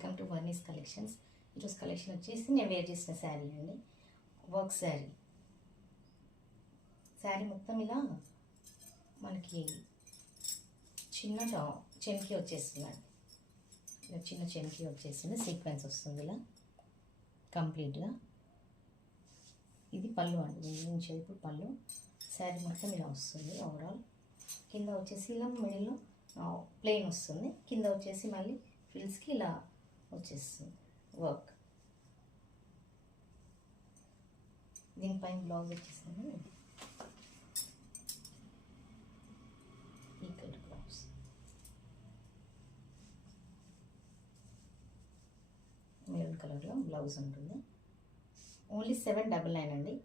Welcome to Varnees collections. ఈరోజు collection వచ్చేసి నేను వేర్ చేసిన శారీ అండి, వర్క్ శారీ. శారీ మొత్తం ఇలా మనకి చిన్న చెంకి వచ్చేస్తుందండి, ఇలా చిన్న చెంకి వచ్చేసింది, సీక్వెన్స్ వస్తుంది ఇలా కంప్లీట్గా. ఇది పళ్ళు అండి, దీని నుంచి ఇప్పుడు పళ్ళు. శారీ మొత్తం ఇలా వస్తుంది ఓవరాల్. కింద వచ్చేసి ఇలా మిడిల్లో ప్లెయిన్ వస్తుంది, కింద వచ్చేసి మళ్ళీ ఫ్రిల్స్కి ఇలా వచ్చేస్తుంది వర్క్. దీనిపైన బ్లౌజ్ వచ్చేసాను, ఈ కలర్ బ్లౌజ్. మెరూన్ కలర్లో బ్లౌజ్ ఉంటుంది. ఓన్లీ 799 అండి,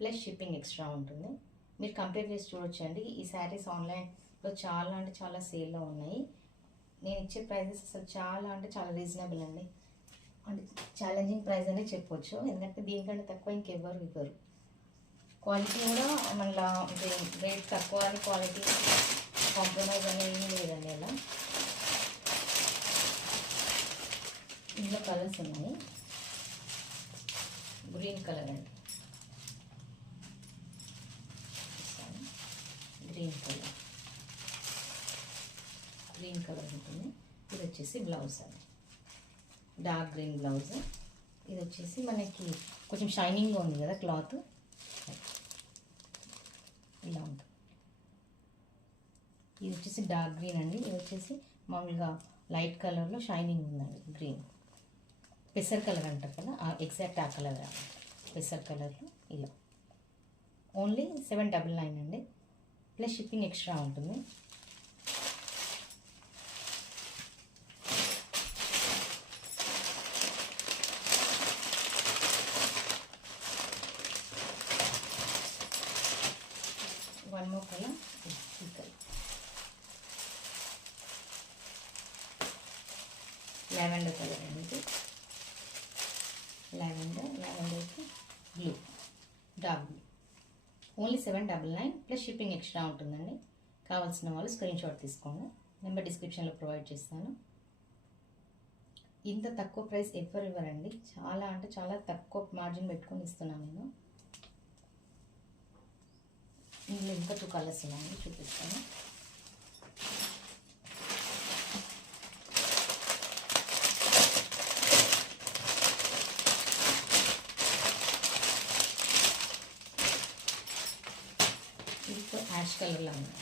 ప్లస్ షిప్పింగ్ ఎక్స్ట్రా ఉంటుంది. మీరు కంపేర్ చేసి చూడొచ్చండి. ఈ శారీస్ ఆన్లైన్లో చాలా అంటే చాలా సేల్లో ఉన్నాయి. నేను ఇచ్చే ప్రైజెస్ అసలు చాలా అంటే చాలా రీజనబుల్ అండి, అంటే ఛాలెంజింగ్ ప్రైస్ అనే చెప్పొచ్చు. ఎందుకంటే దీనికంటే తక్కువ ఇంకెవ్వరు ఇవ్వరు. క్వాలిటీ కూడా మళ్ళీ అంటే రేట్ తక్కువ అని క్వాలిటీ కాంప్రమైజ్ అనేది ఏమీ లేదండి. అలా ఇందులో కలర్స్ ఉన్నాయి. గ్రీన్ కలర్ అండి, గ్రీన్ కలర్ ఉంటుంది. ఇది వచ్చేసి బ్లౌజ్ అండి, డార్క్ గ్రీన్ బ్లౌజ్. ఇది వచ్చేసి మనకి కొంచెం షైనింగ్గా ఉంది కదా క్లాత్, ఇలా ఉంటుంది. ఇది వచ్చేసి డార్క్ గ్రీన్ అండి. ఇది వచ్చేసి మామూలుగా లైట్ కలర్లో షైనింగ్ ఉందండి, గ్రీన్ పెసర్ కలర్ అంటారు కదా, ఎగ్జాక్ట్ ఆ కలర్, పెసర్ కలర్లో ఇలా. ఓన్లీ 799 అండి, ప్లస్ షిప్పింగ్ ఎక్స్ట్రా ఉంటుంది. వన్ మోర్ కలర్, ఈ కలర్ లావెండర్ కలర్ అనేది, లావెండర్కి blue, dark blue. Only 799 plus shipping extra ఉంటుందండి. కావాల్సిన వాళ్ళు స్క్రీన్ షాట్ తీసుకోండి, నెంబర్ డిస్క్రిప్షన్లో ప్రొవైడ్ చేస్తాను. ఇంత తక్కువ ప్రైస్ ఎవరు ఇవ్వరండి, చాలా అంటే చాలా తక్కువ మార్జిన్ పెట్టుకొని ఇస్తున్నాను నేను. ఇందులో ఇంకా 2 కలర్స్ ఉన్నాయండి, చూపిస్తాను. ఇది యాష్ కలర్లో ఉంది,